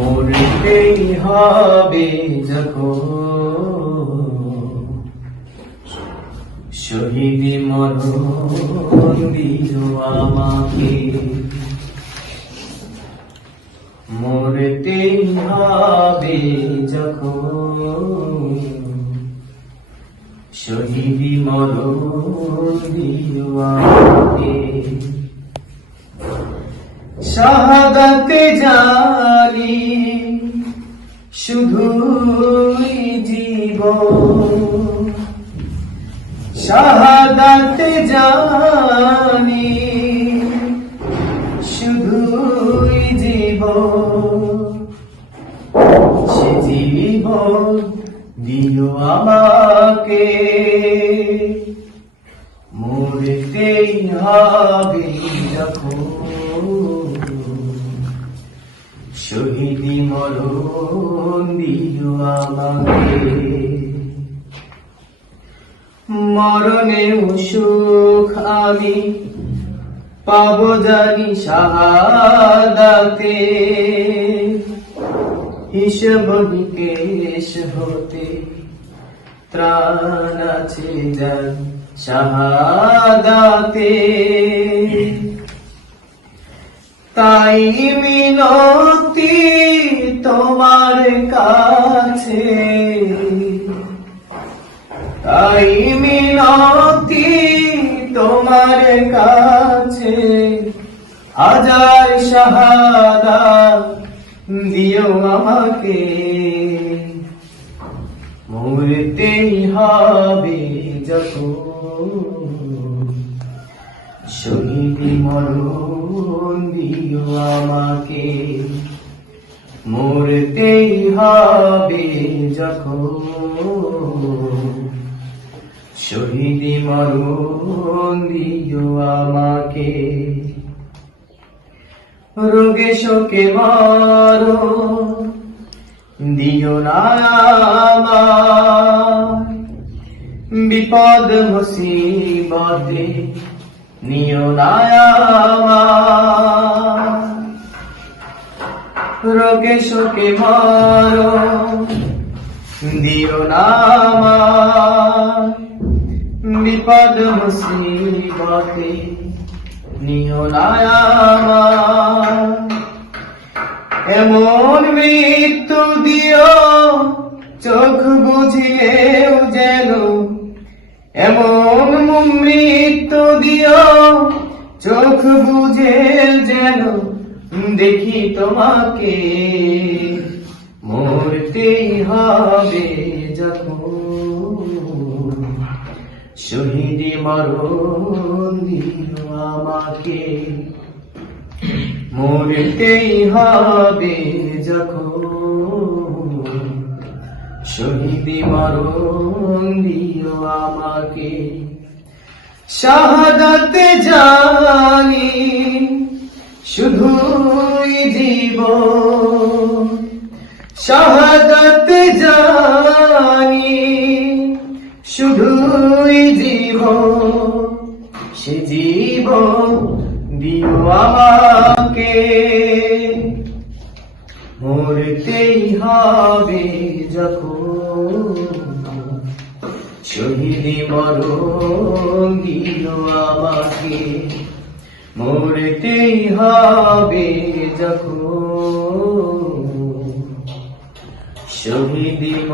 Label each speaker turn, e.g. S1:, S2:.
S1: মরতেই হবে যখন। শহীদ মরণ দিও আমাকে। মরতেই হবে যখন। শহীদ মরণ দিও আমাকে। শাহাদাতে জানি শুধুই জীবন। শাহাদাতে জানি শুধুই জীবন। সে জীবন দিও আমাকে মরতেই হবে যখন। শহীদি মরণ দিও আমাকে। মরণে সুখ আমি পাব জানি শাহাদাতে হিসব নিকেশ হতে ত্রাণ আছে জানি শাহাদাতে তাই মিনতি তোমার কাছে। তাই মিনতি তোমার কাছে। হাজার শাহাদা দিও আমাকে। মরতেই হবে যখন। শহীদ মরণ দিও আমাকে। মরতেই হবে যখন। শহীদ মরণ দিও আমাকে। রোগে শোকে মারো দিও না বিপদ মুসিবতে নিও রোগে শোকে মারো, দিও না বিপদ মুসিবতে নিও না এমন মৃত্যু দিও, চোখ বুঝিয়েও যেন এমন দিও চোখ বুঝে যেন দেখি তোমাকে। মরতেই হবে যখন। শহীদ মরণ দিও আমাকে। মরতেই হবে যখন। শহীদ মরণ দিও আমাকে। শাহাদাতে জানি শাহাদাতে জানি শুধুই জীবন সে জীবন দিও আমাকে মরতেই হবে যখন শহীদ মরণ দিল আমাকে মরতেই হবে যখন শহীদ দিল